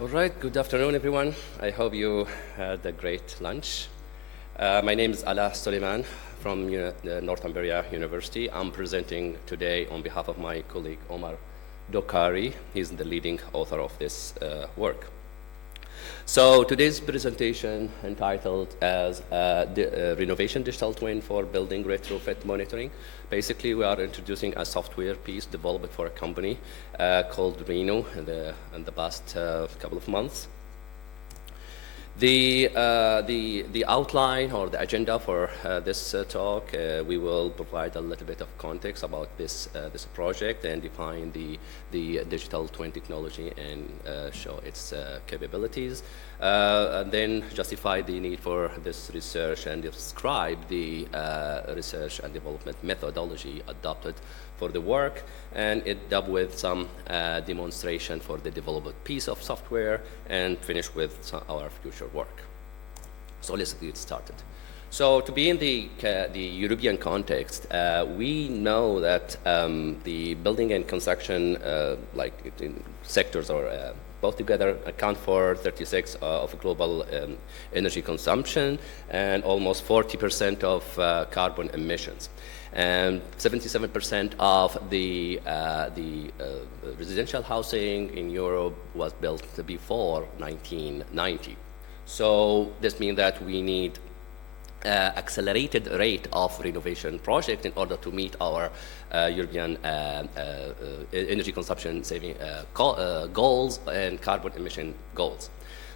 All right, good afternoon, everyone. I hope you had a great lunch. My name is Suliman from Northumbria University. I'm presenting today on behalf of my colleague Omar-Doukari. He's the leading author of this work. So today's presentation entitled as Renovation Digital Twin for Building Retrofit Monitoring. Basically, we are introducing a software piece developed for a company called Rinno in the past couple of months. The outline or the agenda for this talk, we will provide a little bit of context about this project and define the digital twin technology and show its capabilities. And then justify the need for this research and describe the research and development methodology adopted for the work, and end up with some demonstration for the developed piece of software, and finish with our future work. So let's get started. So to be in the European context, we know that the building and construction sectors are both together account for 36% of global energy consumption and almost 40% of carbon emissions. And 77% of the residential housing in Europe was built before 1990. So this means that we need accelerated rate of renovation project in order to meet our European energy consumption saving goals and carbon emission goals.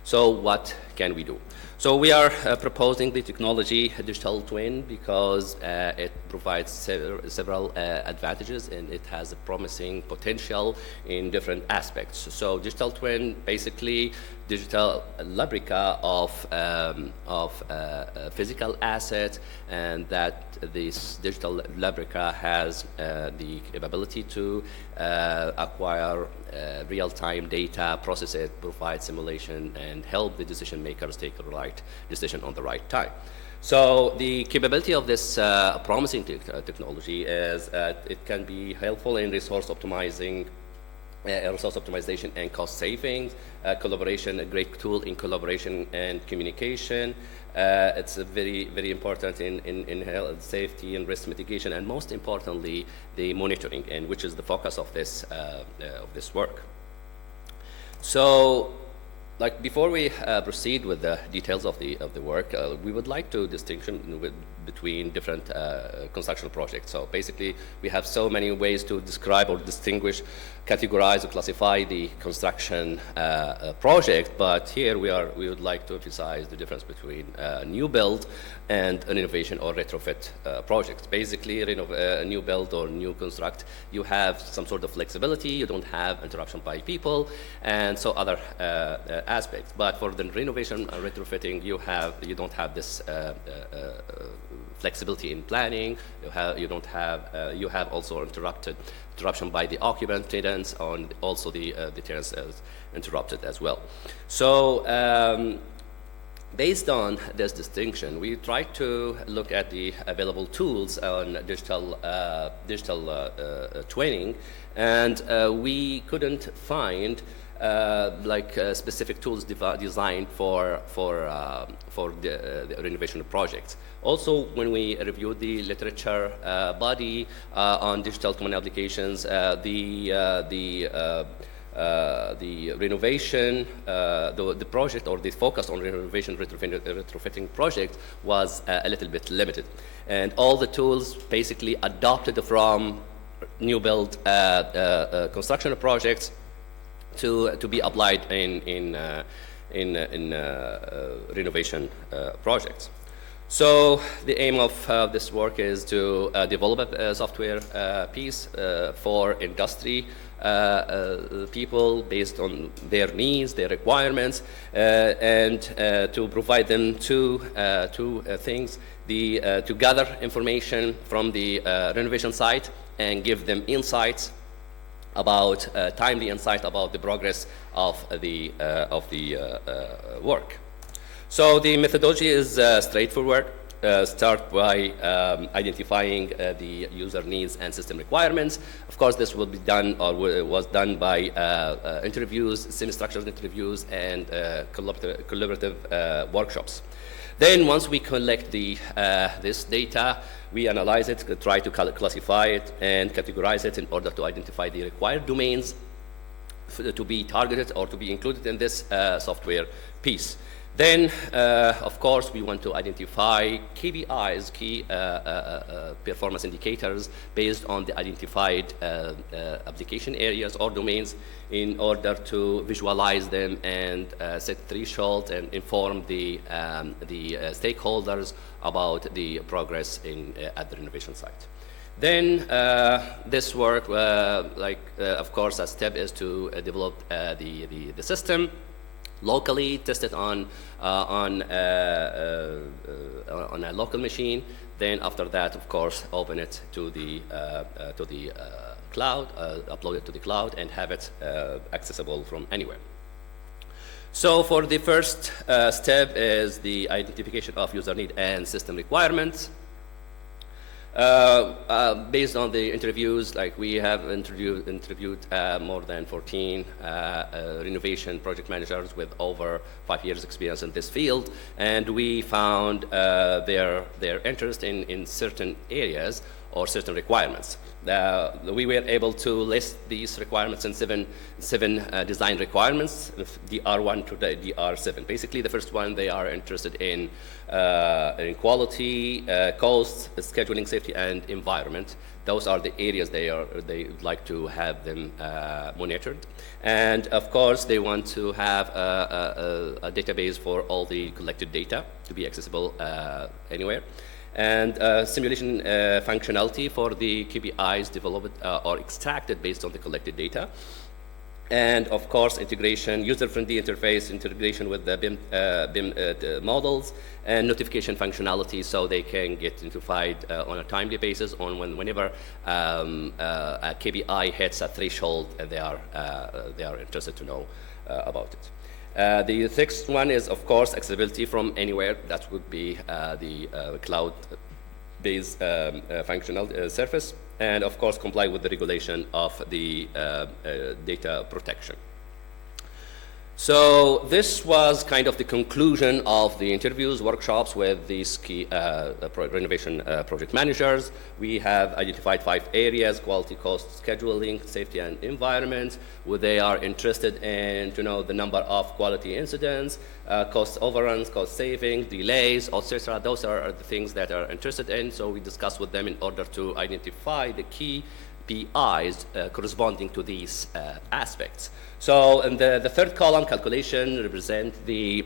So what can we do? So we are proposing the technology digital twin because it provides several advantages, and it has a promising potential in different aspects. So digital twin, basically digital replica of physical assets, and that this digital replica has the capability to acquire real-time data, process it, provide simulation, and help the decision makers take the right decision on the right time. So the capability of this promising technology is that it can be helpful in resource optimization and cost savings, collaboration, a great tool in collaboration and communication. It's very, very important in health, safety, and risk mitigation, and most importantly, the monitoring, and which is the focus of this work. So, before we proceed with the details of the work, we would like to distinguish between different construction projects. So basically, we have so many ways to describe or distinguish, categorize, or classify the construction project. But here we would like to emphasize the difference between new build and an renovation or retrofit projects. Basically, new build or new construct, you have some sort of flexibility. You don't have interruption by people, and so other aspects. But for the renovation and retrofitting, you don't have this flexibility in planning. You have also interruption by the occupant tenants, and also the tenants is interrupted as well. So based on this distinction, we try to look at the available tools on digital twinning, and we couldn't find specific tools designed for the renovation projects. Also, when we reviewed the literature body on digital twin applications, the renovation, the project, or the focus on renovation retrofitting project was a little bit limited, and all the tools basically adopted from new build construction projects to be applied in renovation projects. So the aim of this work is to develop a software piece for industry people based on their needs, their requirements, and to provide them two things: to gather information from the renovation site and give them insights about timely insight about the progress of the work. So the methodology is straightforward. start by identifying the user needs and system requirements. Of course, this will be done or was done by interviews, semi-structured interviews, and collaborative workshops. Then once we collect this data, we analyze it, try to classify it and categorize it in order to identify the required domains to be targeted or to be included in this software piece. Then, of course, we want to identify KPIs, key performance indicators, based on the identified application areas or domains in order to visualize them and set thresholds and inform the stakeholders about the progress at the renovation site. Then this work, of course, a step is to develop the system locally, test it on a local machine. Then after that, of course, open it to the cloud, upload it to the cloud, and have it accessible from anywhere. So for the first step is the identification of user need and system requirements. Based on the interviews, like we have interviewed more than 14 renovation project managers with over 5 years experience in this field, and we found their interest in certain areas or certain requirements. We were able to list these requirements in seven design requirements, DR1 to DR7. Basically, the first one, they are interested in quality, cost, scheduling, safety, and environment. Those are the areas they would like to have them monitored. And of course, they want to have a database for all the collected data to be accessible anywhere. And simulation functionality for the KPIs developed or extracted based on the collected data. And of course, integration, user-friendly interface, integration with the BIM models, and notification functionality so they can get notified on a timely basis on whenever a KPI hits a threshold, they are interested to know about it. The sixth one is, of course, accessibility from anywhere. That would be the cloud-based functional surface, and of course, comply with the regulation of the data protection. So this was kind of the conclusion of the interviews, workshops with these key renovation project managers. We have identified 5 areas: quality, cost, scheduling, safety, and environment, where they are interested in to know the number of quality incidents, cost overruns, cost saving, delays, etc. Those are the things that are interested in. So we discuss with them in order to identify the key KPIs corresponding to these aspects. So in the third column, calculation, represent the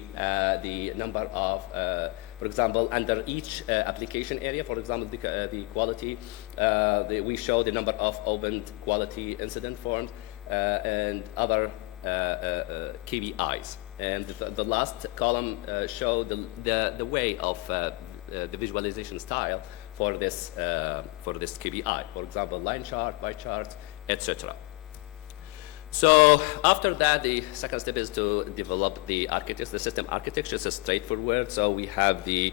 number of, for example, under each application area, for example, the quality, we show the number of opened quality incident forms and other KPIs. And the last column show the way of the visualization style for this KPI. For example, line chart, pie chart, etc. So after that, the second step is to develop the architecture, the system architecture. It's straightforward. So we have the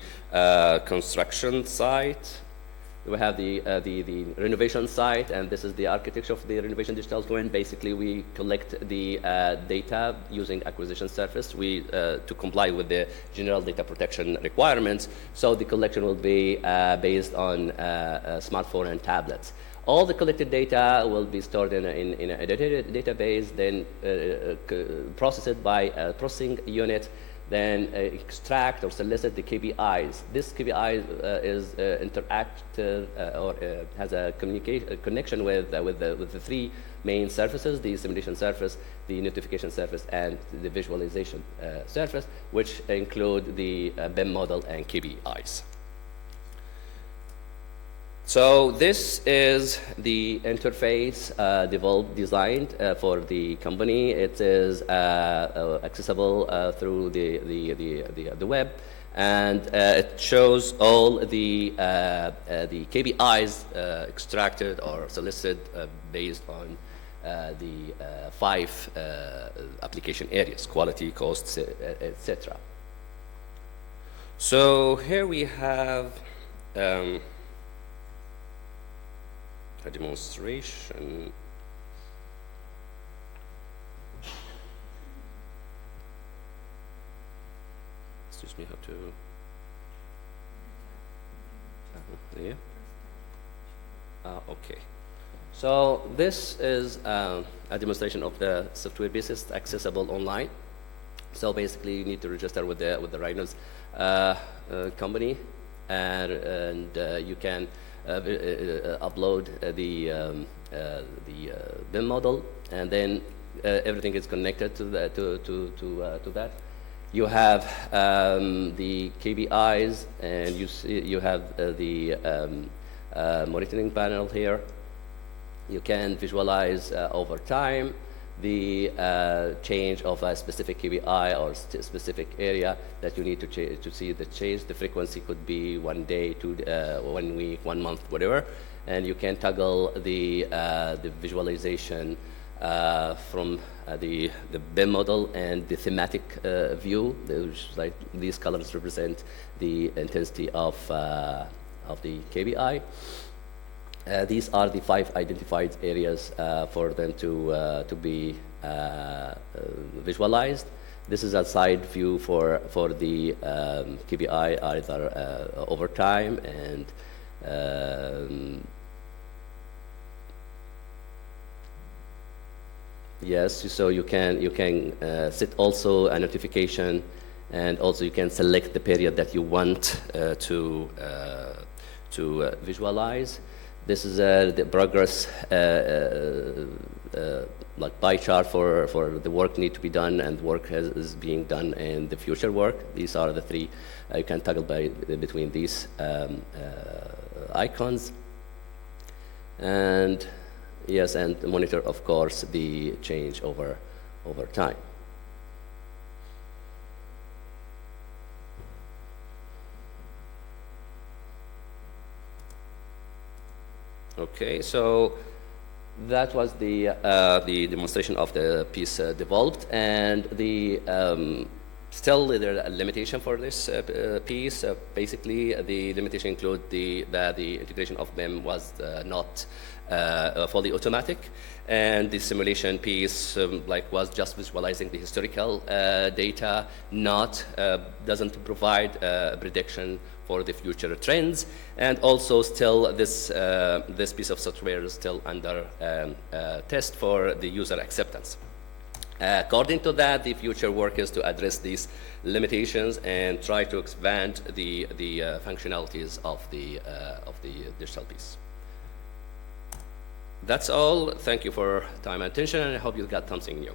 construction site, we have the renovation site, and this is the architecture of the Renovation Digital Twin. Basically, we collect the data using acquisition surface to comply with the general data protection requirements. So the collection will be based on smartphone and tablets. All the collected data will be stored in a database, then processed by a processing unit, then extract or solicit the KPIs. This KPI is interactive or has a connection with the 3 main surfaces: the simulation surface, the notification surface, and the visualization surface, which include the BIM model and KPIs. So this is the interface designed for the company. It is accessible through the web, and it shows all the KPIs extracted or solicited based on the 5 application areas: quality, costs, etc. So here we have a demonstration. Excuse me, how to. Yeah. Okay. So this is a demonstration of the software basis accessible online. So basically, you need to register with the Rinno's company, and you can upload the BIM model, and then everything is connected to that. You have the KPIs, and you have the monitoring panel here. You can visualize over time the change of a specific KPI or specific area that you need to see the change. The frequency could be 1 day, 1 week, 1 month, whatever. And you can toggle the visualization from the BIM model and the thematic view, which like these colors represent the intensity of the KPI. These are the 5 identified areas for them to be visualized. This is a side view for the KPI, either over time and yes. So you can set also a notification, and also you can select the period that you want to visualize. This is the progress like pie chart for the work need to be done and work is being done and the future work. These are the 3 you can toggle between these icons. And yes, and monitor, of course, the change over time. Okay, so that was the demonstration of the piece developed, and the still there's a limitation for this piece. Basically, the limitation include the integration of BIM was not fully automatic, and the simulation piece was just visualizing the historical data, not doesn't provide prediction for the future trends, and also still this piece of software is still under test for the user acceptance. According to that, the future work is to address these limitations and try to expand the functionalities of the digital piece. That's all. Thank you for time and attention, and I hope you got something new.